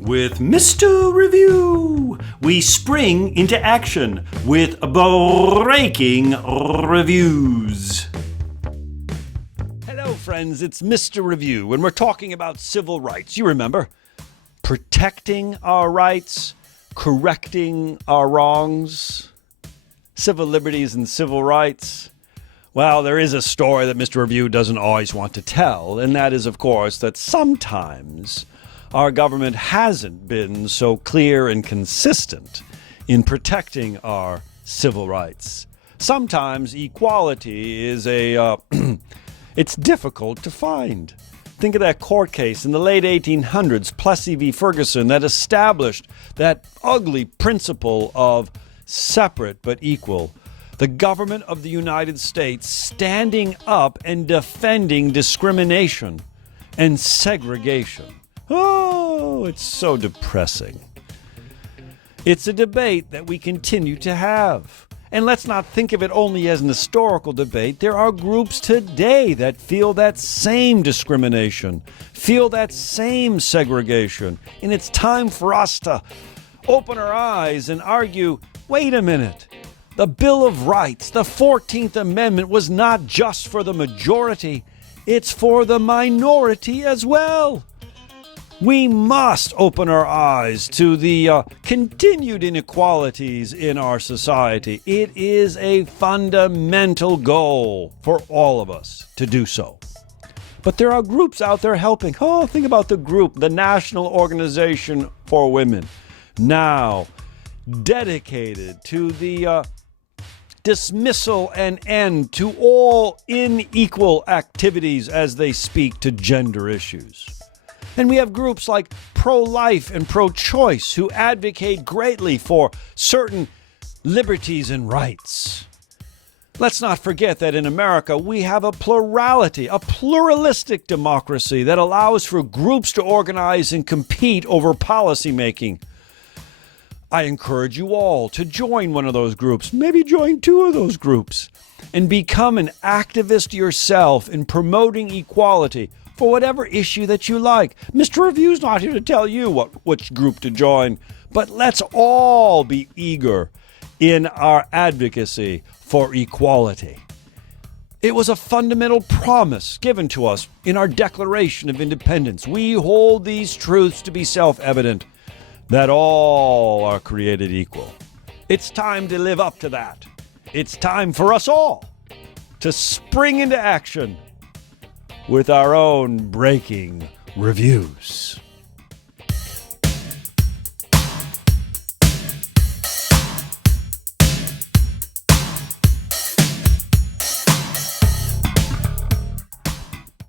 With Mr. Review, we spring into action with breaking reviews. Hello, friends, it's Mr. Review, and we're talking about civil rights. You remember, protecting our rights, correcting our wrongs, civil liberties and civil rights. Well, there is a story that Mr. Review doesn't always want to tell, and that is, of course, that sometimes our government hasn't been so clear and consistent in protecting our civil rights. Sometimes equality is it's difficult to find. Think of that court case in the late 1800s, Plessy v. Ferguson, that established that ugly principle of separate but equal. The government of the United States standing up and defending discrimination and segregation. Oh, it's so depressing. It's a debate that we continue to have. And let's not think of it only as an historical debate. There are groups today that feel that same discrimination, feel that same segregation. And it's time for us to open our eyes and argue, wait a minute. The Bill of Rights, the 14th Amendment, was not just for the majority, it's for the minority as well. We must open our eyes to the continued inequalities in our society. It is a fundamental goal for all of us to do so. But there are groups out there helping. Oh, think about the group, the National Organization for Women, now dedicated to the dismissal and end to all unequal activities as they speak to gender issues. And we have groups like pro-life and pro-choice who advocate greatly for certain liberties and rights. Let's not forget that in America we have a plurality, a pluralistic democracy that allows for groups to organize and compete over policymaking. I encourage you all to join one of those groups, maybe join two of those groups, and become an activist yourself in promoting equality for whatever issue that you like. Mr. Review's not here to tell you which group to join, but let's all be eager in our advocacy for equality. It was a fundamental promise given to us in our Declaration of Independence. We hold these truths to be self-evident, that all are created equal. It's time to live up to that. It's time for us all to spring into action with our own breaking reviews.